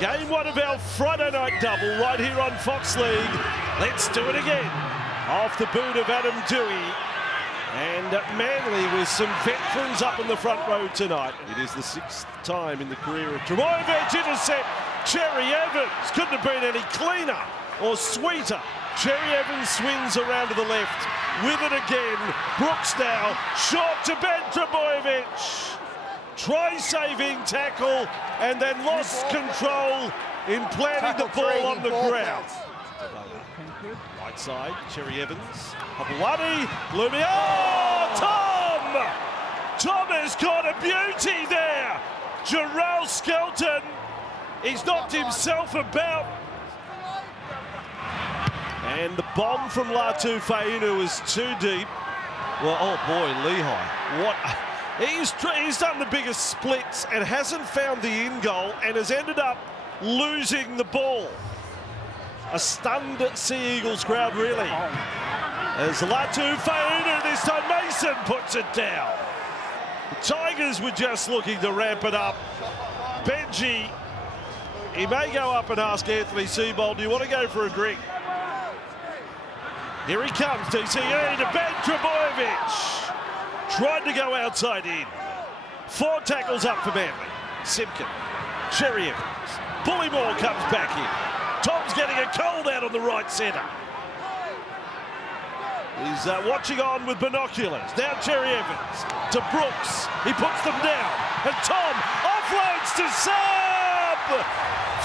Game one of our Friday night double right here on Fox League. Let's do it again. Off the boot of Adam Dewey. And Manly with some veterans up in the front row tonight. It is the 6th time in the career of Trebojevic. Intercept. Cherry Evans. Couldn't have been any cleaner or sweeter. Cherry Evans swings around to the left. With it again. Brooks now. Short to Ben Trebojevic. Try-saving tackle and then lost control in planting the ball on the ground. Right side, Cherry Evans. Hopewadi, Lumi. Oh, Tom! Tom has got a beauty there. Jarrell Skelton. He's knocked himself about. And the bomb from Latu Fainu is too deep. Well, oh boy, Lehigh. What? He's done the biggest splits and hasn't found the in goal and has ended up losing the ball. A stunned Sea Eagles crowd, really. As Latu Fainu, this time Mason puts it down. The Tigers were just looking to ramp it up. Benji, he may go up and ask Anthony Seibold, do you want to go for a drink? Here he comes, TCE to Ben Trebojevic. Tried to go outside in. 4 tackles up for Manly. Simpkin, Cherry Evans. Bullymore comes back in. Tom's getting a cold out on the right centre. He's watching on with binoculars. Now Cherry Evans to Brooks. He puts them down. And Tom offloads to Saab.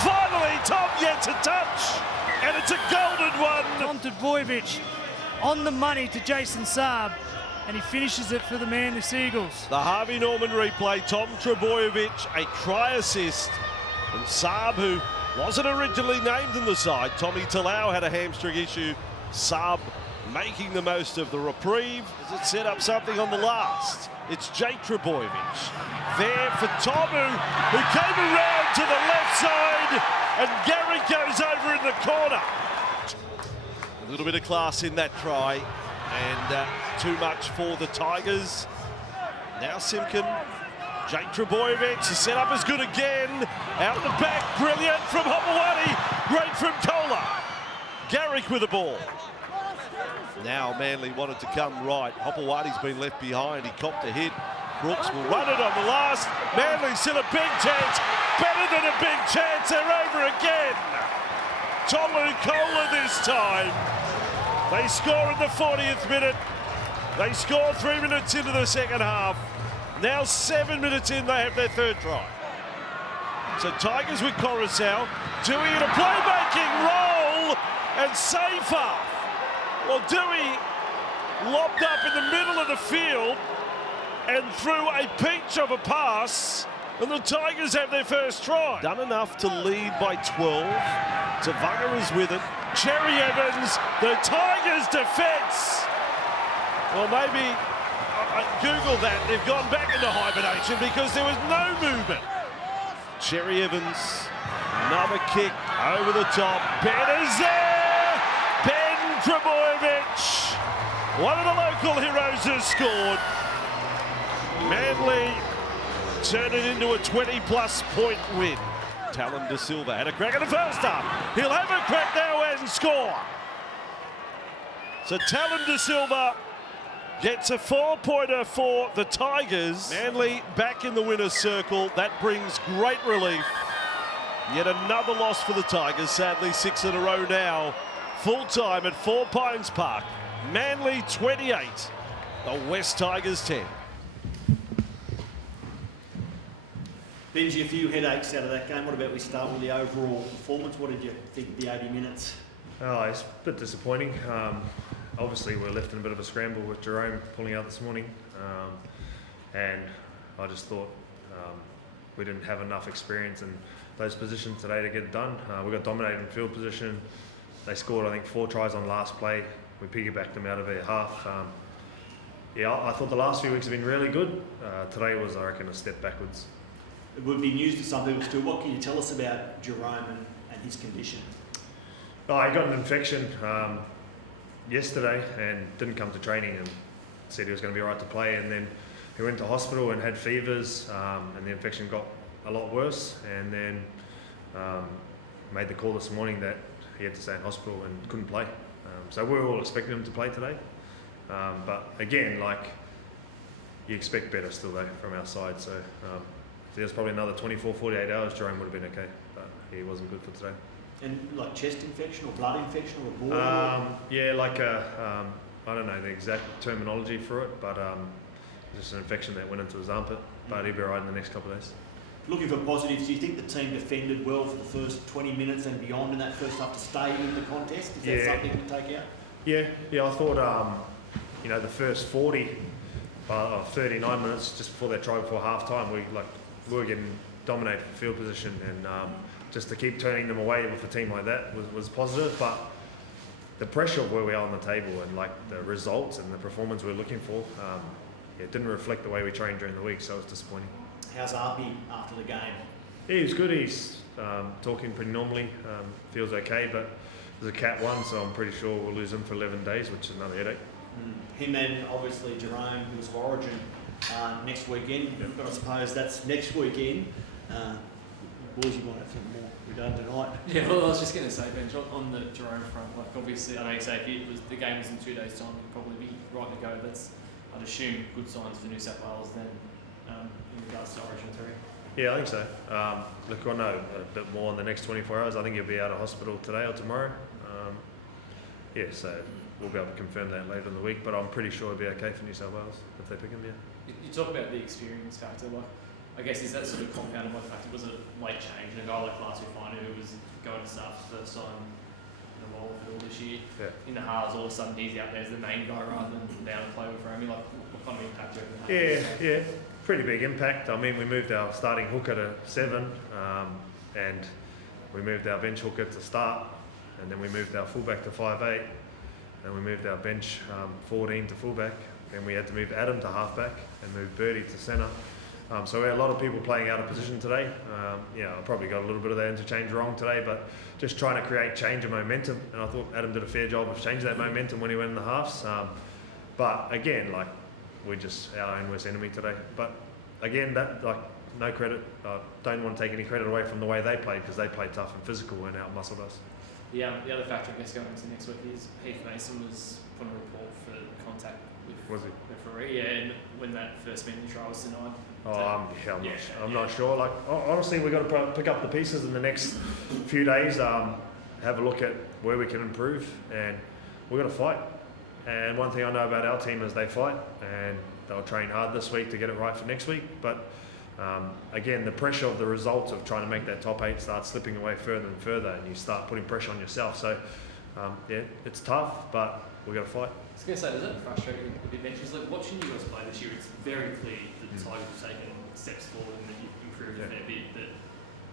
Finally, Tom gets a touch. And it's a golden one. Tom Trbojevic on the money to Jason Saab. And he finishes it for the Manly Sea Eagles. The Harvey Norman replay, Tom Trbojevic, a try assist. And Saab, who wasn't originally named in the side, Tommy Talau had a hamstring issue. Saab making the most of the reprieve as it set up something on the last. It's Jake Trbojevic. There for Tomu, who came around to the left side, and Gary goes over in the corner. A little bit of class in that try. And too much for the Tigers. Now Simpkin, Jake Trebojevic, the setup is good again. Out the back, brilliant from Hopewadi, great from Kohler. Garrick with the ball. Now Manly wanted to come right. Hopewadi's been left behind, he copped a hit. Brooks will run it on the last. Manly still a big chance, better than a big chance, they're over again. Tolu Kohler this time. They score in the 40th minute. They score 3 minutes into the second half. Now 7 minutes in, they have their 3rd try. So Tigers with Coruscant doing a playmaking roll and Safer. Well, Dewey lobbed up in the middle of the field and threw a peach of a pass, and the Tigers have their 1st try. Done enough to lead by 12. Tavaga is with it. Cherry Evans, the Tigers' defence. Well, maybe Google that. They've gone back into hibernation because there was no movement. Cherry Evans, another kick over the top. Ben is there. Ben Trebojevic, one of the local heroes, has scored. Manly turn it into a 20-plus point win. Talon De Silva had a crack at the first half. He'll have a crack now and score. So Talon De Silva gets a 4-pointer for the Tigers. Manly back in the winner's circle. That brings great relief. Yet another loss for the Tigers. Sadly, 6 in a row now. Full time at 4 Pines Park. Manly 28. The West Tigers 10. Benji, a few headaches out of that game. What about we start with the overall performance? What did you think of the 80 minutes? Oh, it's a bit disappointing. Obviously, we're left in a bit of a scramble with Jerome pulling out this morning. And I just thought we didn't have enough experience in those positions today to get it done. We got dominated in field position. They scored, I think, 4 tries on last play. We piggybacked them out of their half. Yeah, I thought the last few weeks have been really good. Today was, I reckon, a step backwards. It would be news to some people still. What can you tell us about Jerome and his condition? Oh, he got an infection yesterday and didn't come to training and said he was going to be all right to play, and then he went to hospital and had fevers, and the infection got a lot worse, and then made the call this morning that he had to stay in hospital and couldn't play. So we were all expecting him to play today. But again, like, you expect better still though from our side. So there's probably another 24, 48 hours, Jerome would have been okay. But he wasn't good for today. And like chest infection or blood infection or a boil? Yeah, like I don't know the exact terminology for it, but just an infection that went into his armpit. But he'll be alright in the next couple of days. Looking for positives, do you think the team defended well for the first 20 minutes and beyond in that first half to stay in the contest? Is that something to take out? Yeah, I thought, the first 40 or 39 minutes just before that try before half time, we were getting dominated for field position, and just to keep turning them away with a team like that was positive. But the pressure of where we are on the table and like the results and the performance we're looking for, it didn't reflect the way we trained during the week, so it was disappointing. How's Arpey after the game? Yeah, he was good. He's talking pretty normally, feels okay, but there's a Cat 1, so I'm pretty sure we'll lose him for 11 days, which is another headache. Him and obviously Jerome, who's for Origin next weekend, but I suppose that's next weekend. Boys, you might have something more we done tonight. Yeah, well, I was just going to say, Ben, on the Jerome front, like obviously, I know you say if the game was in 2 days' time, it'd probably be right to go. That's, I'd assume, good signs for New South Wales then in regards to Origin 3. Yeah, I think so. Look, I know a bit more in the next 24 hours. I think he'll be out of hospital today or tomorrow. So we'll be able to confirm that later in the week, but I'm pretty sure it'll be okay for New South Wales if they pick him, You talk about the experience factor, like, I guess is that sort of compounded by the fact it was a late change, and a guy like Lars Ufana who was going to start for the first time in the role for all this year, in the halves, all of a sudden he's out there as the main guy rather than down and play with Romy. Like, what kind of impact do you reckon that had? Yeah, pretty big impact. I mean, we moved our starting hooker to 7, and we moved our bench hooker to start, and then we moved our fullback to 5'8", and we moved our bench 14 to fullback. Then we had to move Adam to halfback and move Birdie to centre. So we had a lot of people playing out of position today. I probably got a little bit of that interchange wrong today, but just trying to create change and momentum. And I thought Adam did a fair job of changing that momentum when he went in the halves. But again, like, we're just our own worst enemy today. But again, that, like, no credit. Don't want to take any credit away from the way they played, because they played tough and physical and out-muscled us. The other factor, I guess, going into next week is Heath Mason was put on a report for contact with referee, and when that first Manly trial was denied. I'm not sure. Like, honestly, we've got to pick up the pieces in the next few days, have a look at where we can improve, and we've got to fight. And one thing I know about our team is they fight, and they'll train hard this week to get it right for next week. But again, the pressure of the results of trying to make that top 8 starts slipping away further and further, and you start putting pressure on yourself. So it's tough, but we've got to fight. I was going to say, does that frustrate you a bit? Because like, watching you guys play this year, it's very clear that the Tigers have taken steps forward and that you've improved a fair bit. But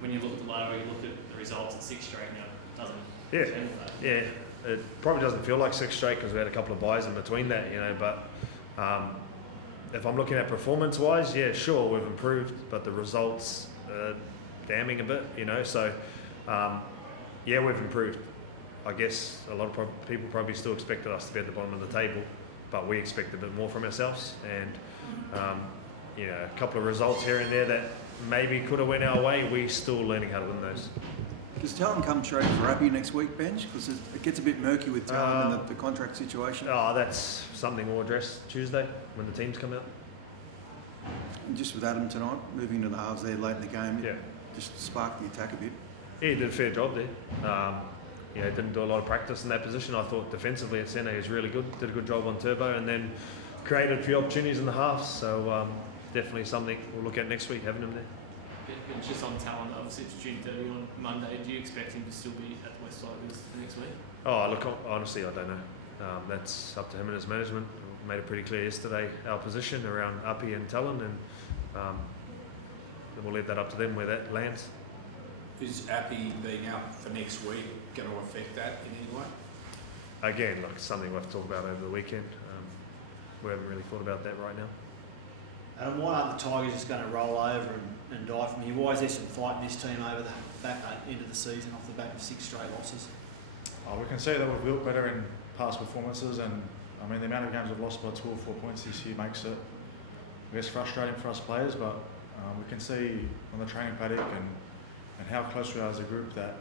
when you look at the ladder, you look at the results at 6 straight now, it doesn't resemble that. Yeah, it probably doesn't feel like 6 straight because we had a couple of buys in between that, But if I'm looking at performance-wise, sure, we've improved, but the results are damning a bit, So we've improved. I guess a lot of people probably still expected us to be at the bottom of the table, but we expect a bit more from ourselves. And a couple of results here and there that maybe could have went our way, we're still learning how to win those. Does Talon come straight for Rugby next week, Bench? Because it gets a bit murky with Talon and the contract situation. That's something we'll address Tuesday when the teams come out. And just with Adam tonight, moving into the halves there late in the game, just sparked the attack a bit. Yeah, he did a fair job there. Didn't do a lot of practice in that position. I thought defensively at centre he was really good. Did a good job on Turbo, and then created a few opportunities in the halves. So definitely something we'll look at next week, having him there. Just on Talon, obviously it's June 30 on Monday. Do you expect him to still be at the West Tigers next week? Look, honestly, I don't know. That's up to him and his management. We made it pretty clear yesterday our position around Uppy and Talon, and we'll leave that up to them where that lands. Is Appy being out for next week going to affect that in any way? Again, it's something we'll have to talk about over the weekend. We haven't really thought about that right now. And why aren't the Tigers just going to roll over and die from here? Why is there some fight in this team over the back end of the season off the back of 6 straight losses? We can see that we've built better in past performances, and I mean the amount of games we've lost by 2 or 4 points this year makes it, I guess, frustrating for us players. But we can see on the training paddock and how close we are as a group that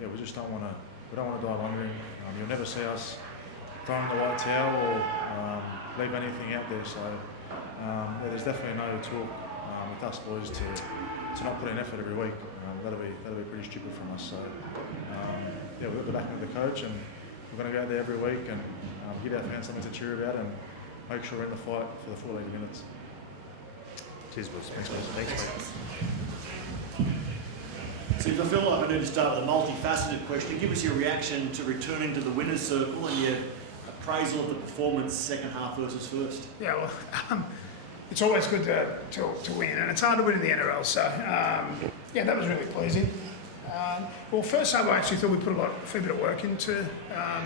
we just don't want to die wondering. You'll never see us throwing the white towel or leave anything out there. So there's definitely no talk with us boys to not put in effort every week. That'll be pretty stupid from us. So we've got the backing of the coach, and we're going to go out there every week and give our fans something to cheer about and make sure we're in the fight for the full 80 minutes. Cheers, boys. Thanks, mate. So I feel like I need to start with a multifaceted question. Give us your reaction to returning to the winners' circle and your appraisal of the performance second half versus first. Yeah, well, it's always good to win, and it's hard to win in the NRL. So that was really pleasing. Well, first half I actually thought we put a fair bit of work into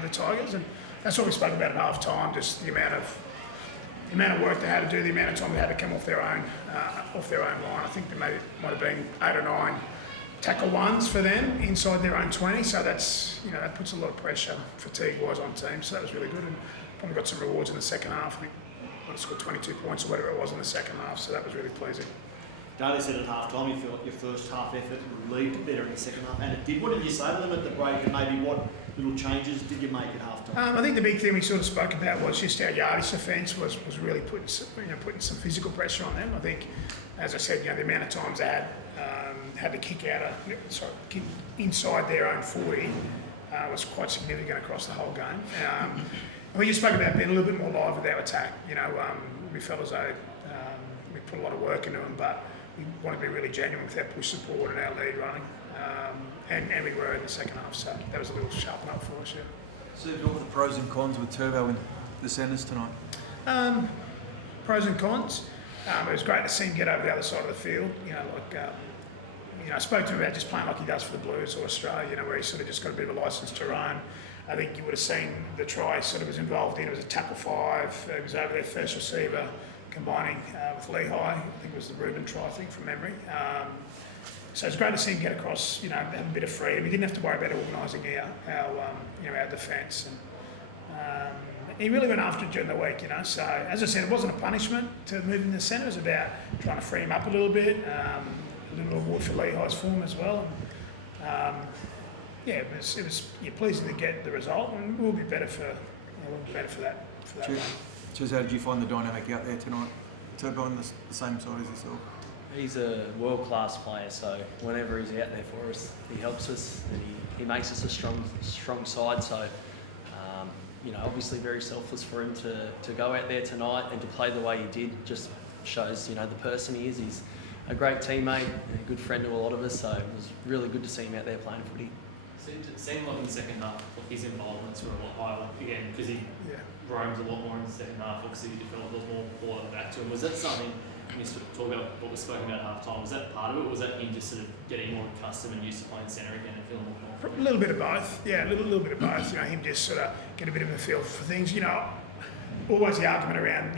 the Tigers, and that's what we spoke about at half time. Just the amount of work they had to do, the amount of time they had to come off their own line. I think there might have been 8 or 9 tackle ones for them inside their own 20. So that's that puts a lot of pressure, fatigue-wise, on teams. So that was really good, and probably got some rewards in the second half. I think I scored 22 points or whatever it was in the second half. So that was really pleasing. Daly said at half time you felt your first half effort relieved better in the second half, and it did. What did you say to them at the break, and maybe what little changes did you make at half time? I think the big thing we sort of spoke about was just our yardage defence was really putting some physical pressure on them. I think, as I said, the amount of times they had to kick inside their own 40 was quite significant across the whole game. We just spoke about being a little bit more live with our attack. We felt as though we put a lot of work into them, but we want to be really genuine with our push support and our lead running. And we were in the second half, so that was a little sharpen up for us, yeah. So what were the pros and cons with Turbo in the centres tonight? Pros and cons. It was great to see him get over the other side of the field. I spoke to him about just playing like he does for the Blues or Australia, where he sort of just got a bit of a licence to run. I think you would have seen the try he sort of was involved in. It was a tackle 5. It was over their first receiver, combining with Lehigh. I think it was the Ruben try, from memory. So it's great to see him get across, have a bit of freedom. He didn't have to worry about organising our defence. And he really went after it during the week, So as I said, it wasn't a punishment to move in the centre. It was about trying to free him up a little bit. A little reward for Lehigh's form as well. It was pleasing to get the result, and we'll be better for that. Cheers. How did you find the dynamic out there tonight? Turbo on the same side as yourself. He's a world-class player, so whenever he's out there for us, he helps us and he makes us a strong side. So, obviously very selfless for him to go out there tonight and to play the way he did. Just shows, the person he is. He's a great teammate and a good friend to a lot of us, so it was really good to see him out there playing footy. It seemed like in the second half, his involvements were a lot higher, again, because he roams a lot more in the second half. Obviously, he felt a lot more ball back to him. Was that something, when you sort of talk about what was spoken about at half time, was that part of it? Was that him just sort of getting more accustomed and used to playing centre again and feeling more confident? A little bit of both, a little bit of both. Him just sort of get a bit of a feel for things. Always the argument around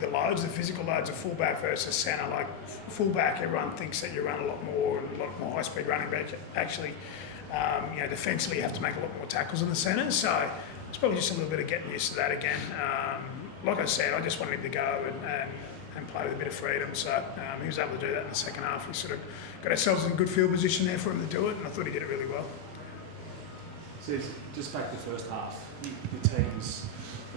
the loads, the physical loads of fullback versus centre. Like fullback, everyone thinks that you run a lot more and a lot more high-speed running, but actually, defensively you have to make a lot more tackles in the centre. So it's probably just a little bit of getting used to that again. Like I said, I just wanted him to go and play with a bit of freedom. So he was able to do that in the second half. We sort of got ourselves in a good field position there for him to do it, and I thought he did it really well. So just back to the first half, the team's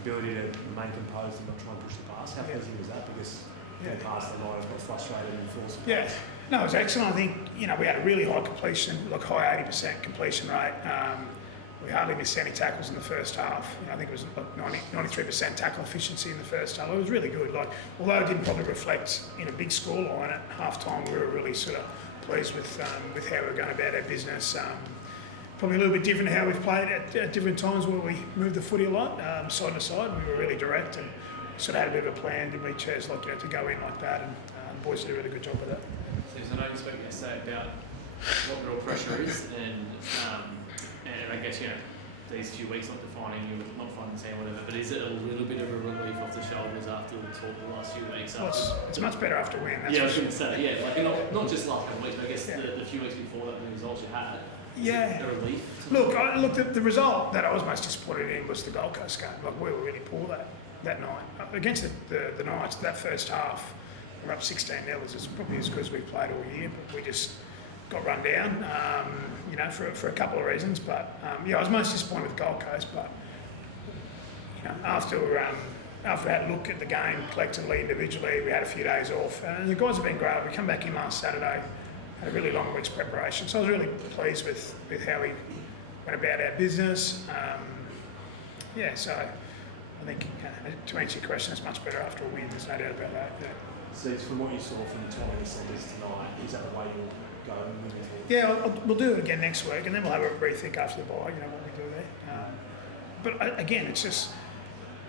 ability to remain composed and not try and push the pass. How pleasing was that? Because in the past, the Lions got frustrated and forced. No, it was excellent. I think we had a really high completion, high 80% completion rate. We hardly missed any tackles in the first half. I think it was 93% tackle efficiency in the first half. It was really good. Although it didn't probably reflect in a big scoreline at half time, we were really sort of pleased with how we were going about our business. Probably a little bit different to how we've played at different times where we moved the footy a lot, side to side. We were really direct and sort of had a bit of a plan. Did we chose to go in like that, and the boys did a really good job with that. So I know you spoke yesterday about what real pressure is, and I guess these few weeks not defining you, not defining the team, whatever. But is it a little bit of a relief off the shoulders after the talk the last few weeks? Well, it's much better after a win. I was going to say, not just last couple of weeks, but I guess the few weeks before that, the results you had. Yeah. A relief. Look, the result that I was most disappointed in was the Gold Coast game. We were really poor that night against the Knights. That first half, we're up 16-0. It's probably as good as we've played all year, but we just got run down, you know, for a couple of reasons. But yeah, I was most disappointed with Gold Coast. But you know, after that look at the game collectively, individually, we had a few days off. And the guys have been great. We come back in last Saturday, had a really long week's preparation. So I was really pleased with how we went about our business. Yeah, so I think to answer your question, it's much better after a win. There's no doubt about that. Yeah. So from what you saw from the Tony centres tonight, is that the way you'll go moving forward? Yeah, we'll do it again next week, and then we'll have a rethink after the bye, you know, what we do there. But again, it's just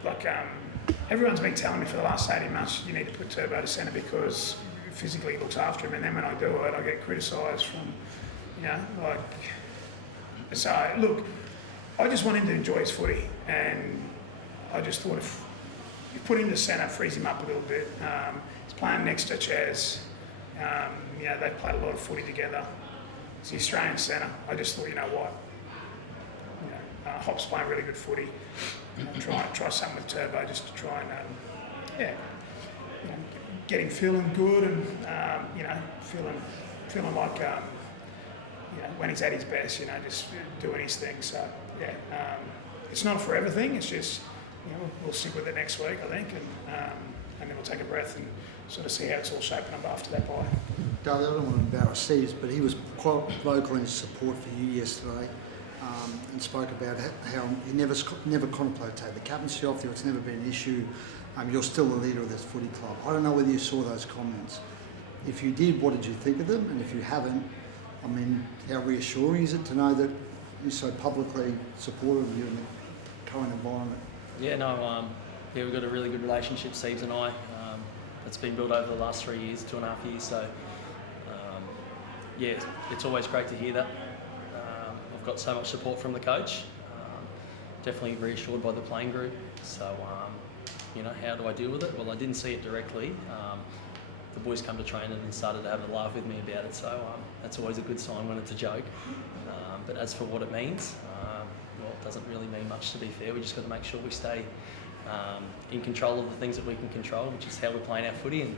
like everyone's been telling me for the last 18 months, you need to put Turbo to centre because physically he looks after him, and then when I do it, I get criticised from, you know, like. So look, I just want him to enjoy his footy, and I just thought if you put him to centre, frees him up a little bit. He's playing next to Chaz. You know, they've played a lot of footy together. It's the Australian centre. I just thought, you know what, you know, Hop's playing really good footy. Try something with Turbo just to try and yeah, you know, get him feeling good and you know, feeling like you know, when he's at his best, you know, just doing his thing. So yeah, it's not a forever thing. It's just, you know, we'll stick with it next week, I think, and then we'll take a breath and sort of see how it's all shaping up after that bye. Dale, I don't want to embarrass Steve, but he was quite vocal in his support for you yesterday, and spoke about how he never contemplated taking the captaincy off you. It's never been an issue. You're still the leader of this footy club. I don't know whether you saw those comments. If you did, what did you think of them? And if you haven't, I mean, how reassuring is it to know that he's so publicly supportive of you in the current environment? Yeah, no, yeah, we've got a really good relationship, Steves and I. It's been built over the last 3 years, 2.5 years. So, yeah, it's always great to hear that. I've got so much support from the coach. Definitely reassured by the playing group. So, you know, how do I deal with it? Well, I didn't see it directly. The boys come to training and started to have a laugh with me about it. So that's always a good sign when it's a joke. But as for what it means, well, it doesn't really mean much, to be fair. We just got to make sure we stay in control of the things that we can control, which is how we're playing our footy. And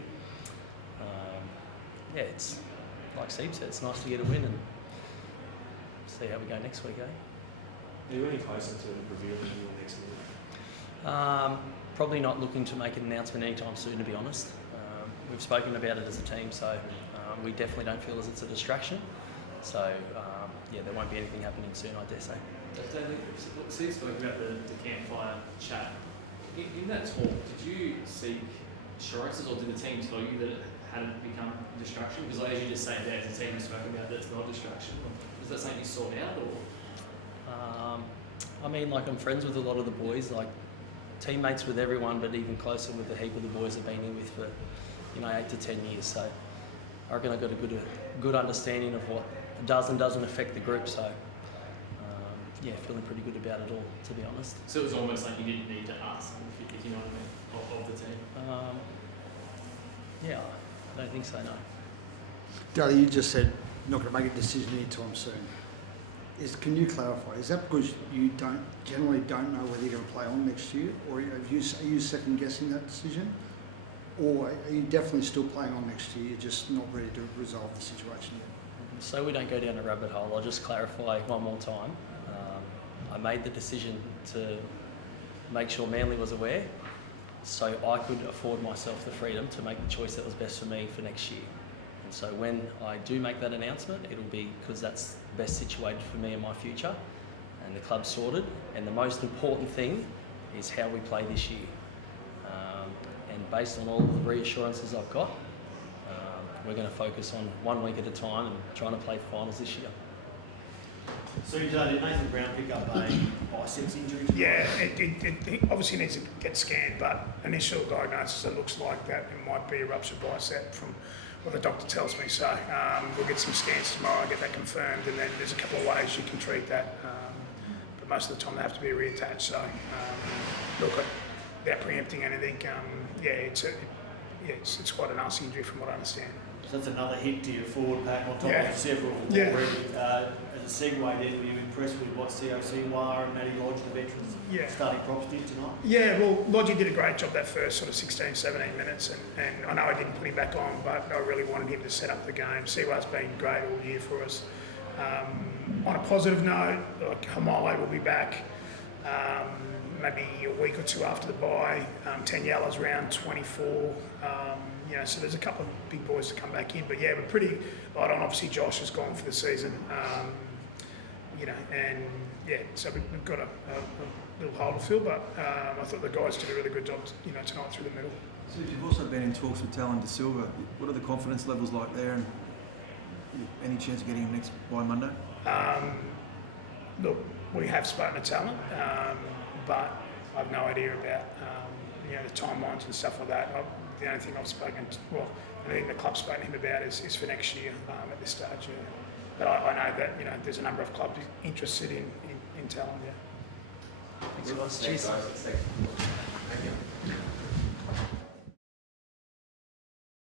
yeah, it's like Steve said, it's nice to get a win and see how we go next week, eh? Are you any closer to revealing your next move? Probably not looking to make an announcement anytime soon, to be honest. We've spoken about it as a team, so we definitely don't feel as it's a distraction. So yeah, there won't be anything happening soon, I dare say. Steve spoke about the campfire chat. In that talk, did you seek assurances, or did the team tell you that it hadn't become a distraction? Because like, as you just say there, as a team, you spoke about that it's not a distraction. Is that something you sought out, or? I mean, like, I'm friends with a lot of the boys, like teammates with everyone, but even closer with a heap of the boys I've been in with for, you know, 8 to 10 years. So I reckon I've got a good understanding of what does and doesn't affect the group. So yeah, feeling pretty good about it all, to be honest. So it was almost like you didn't need to ask, if you know what I mean, of the team. Yeah, I don't think so, no. Dale, you just said you're not going to make a decision anytime soon. Can you clarify? Is that because you generally don't know whether you're going to play on next year, or are you second guessing that decision, or are you definitely still playing on next year? You're just not ready to resolve the situation yet? So we don't go down a rabbit hole. I'll just clarify one more time. I made the decision to make sure Manly was aware, so I could afford myself the freedom to make the choice that was best for me for next year. And so when I do make that announcement, it'll be because that's best situated for me and my future, and the club's sorted. And the most important thing is how we play this year. And based on all the reassurances I've got, we're going to focus on 1 week at a time and trying to play finals this year. So did Nathan Brown pick up a biceps injury? Yeah, it obviously needs to get scanned, but initial diagnosis, it looks like that it might be a ruptured bicep from what the doctor tells me. So we'll get some scans tomorrow, get that confirmed, and then there's a couple of ways you can treat that. But most of the time they have to be reattached. So look, without preempting anything, yeah, it's quite a nasty injury from what I understand. So that's another hit to your forward pack on top of several already. As a segue then, were you impressed with what COC Wah and Matty Lodge, the veterans, starting props did tonight? Yeah, well, Lodgy did a great job that first sort of 16, 17 minutes, and I know I didn't put him back on, but I really wanted him to set up the game. Siwa's been great all year for us. On a positive note, like Hamale will be back maybe a week or two after the bye. Tanyala's round 24. So there's a couple of big boys to come back in, but yeah, we're pretty light on. Obviously, Josh has gone for the season, so we've got a little hole to fill, but I thought the guys did a really good job, tonight through the middle. So you've also been in talks with Talon De Silva. What are the confidence levels like there, and any chance of getting him next by Monday? Look, we have spoken to Talon, but I've no idea about the timelines and stuff like that. The only thing I've spoken to, the thing the club's spoken to him about is for next year at this stage. Yeah. But I know that there's a number of clubs interested in Talon. Yeah. Thanks, guys. Cheers. Thank you.